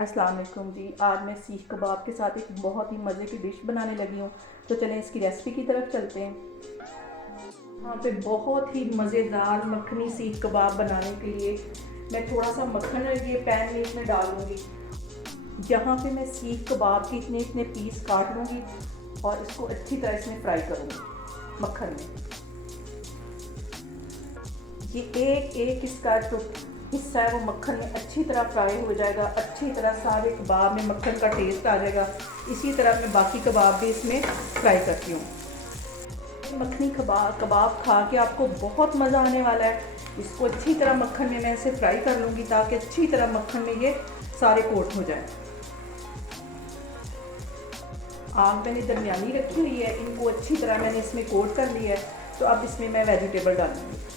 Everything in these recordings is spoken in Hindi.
अस्सलाम वालेकुम जी। आज मैं सीख कबाब के साथ एक बहुत ही मज़े की डिश बनाने लगी हूँ। तो चलें इसकी रेसिपी की तरफ चलते हैं। यहाँ पे बहुत ही मज़ेदार मखनी सीख कबाब बनाने के लिए मैं थोड़ा सा मक्खन ये पैन में इसमें डाल लूँगी। यहाँ पे मैं सीख कबाब के इतने इतने पीस काट लूँगी और इसको अच्छी तरह इसमें फ्राई करूँगी मक्खन में। ये एक एक इसका जो हिस्सा है वो मक्खन में अच्छी तरह फ्राई हो जाएगा। अच्छी तरह सारे कबाब में मक्खन का टेस्ट आ जाएगा। इसी तरह मैं बाकी कबाब भी इसमें फ्राई करती हूँ। मखनी कबाब खा के आपको बहुत मज़ा आने वाला है। इसको अच्छी तरह मक्खन में मैं इसे फ्राई कर लूँगी ताकि अच्छी तरह मक्खन में ये सारे कोट हो जाए। आग मैंने दरमियानी रखी हुई है, इनको अच्छी तरह मैंने इसमें कोट कर लिया है। तो अब इसमें मैं वेजिटेबल डालूँगी।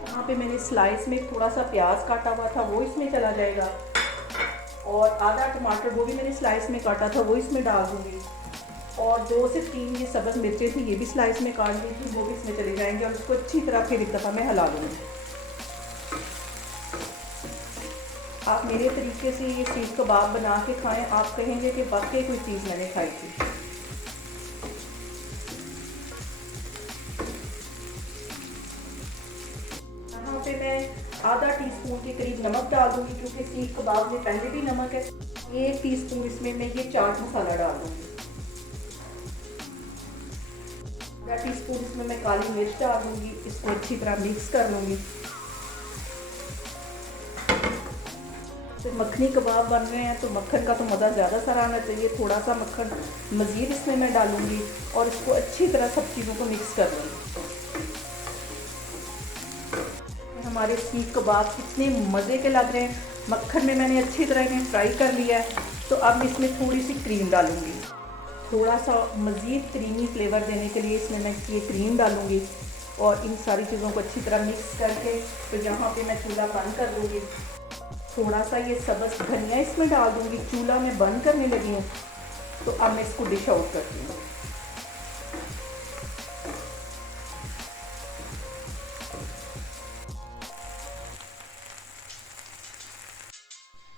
यहाँ पे मैंने स्लाइस में थोड़ा सा प्याज काटा हुआ था वो इसमें चला जाएगा, और आधा टमाटर वो भी मैंने स्लाइस में काटा था वो इसमें डाल दूँगी, और 2 से 3 ये सब्ज़ मिर्चें थी ये भी स्लाइस में काट दी थी वो भी इसमें चले जाएंगे, और इसको अच्छी तरह फिर एक दफ़ा मैं हिला दूँगी। आप मेरे तरीके से ये सीख कबाब बना के खाएँ, आप कहेंगे कि वाकई कोई चीज़ मैंने खाई थी। यहाँ पे मैं आधा टीस्पून के करीब नमक डाल दूँगी क्योंकि सीख कबाब में पहले भी नमक है। 1 टीस्पून इसमें मैं ये चाट मसाला डाल दूँगी। आधा टीस्पून इसमें मैं काली मिर्च डाल दूँगी। इसको अच्छी तरह मिक्स कर लूँगी। तो मखनी कबाब बन रहे हैं तो मक्खन का तो मज़ा ज़्यादा सारा आना चाहिए। थोड़ा सा मक्खन मज़ीद इसमें मैं डालूँगी और इसको अच्छी तरह सब चीज़ों को मिक्स कर लूँगी। हमारे सीख कबाब कितने मज़े के लग रहे हैं। मक्खन में मैंने अच्छी तरह इन्हें फ्राई कर लिया है। तो अब इसमें थोड़ी सी क्रीम डालूँगी। थोड़ा सा मज़ीद क्रीमी फ्लेवर देने के लिए इसमें मैं ये क्रीम डालूँगी, और इन सारी चीज़ों को अच्छी तरह मिक्स करके तो यहाँ पे मैं चूल्हा बंद कर दूँगी। थोड़ा सा ये सब्ज़ धनिया इसमें डाल दूँगी। चूल्हा मैं बंद करने लगी हूँ। तो अब मैं इसको डिश आउट करती हूँ।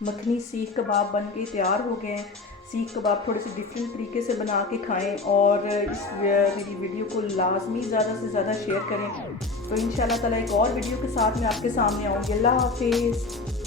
मखनी सीख कबाब बन के तैयार हो गए हैं। सीख कबाब थोड़े से डिफरेंट तरीके से बना के खाएं, और इस मेरी वीडियो को लाजमी ज़्यादा से ज़्यादा शेयर करें। तो इंशाल्लाह ताला एक और वीडियो के साथ मैं आपके सामने आऊँगी। अल्लाह हाफिज़।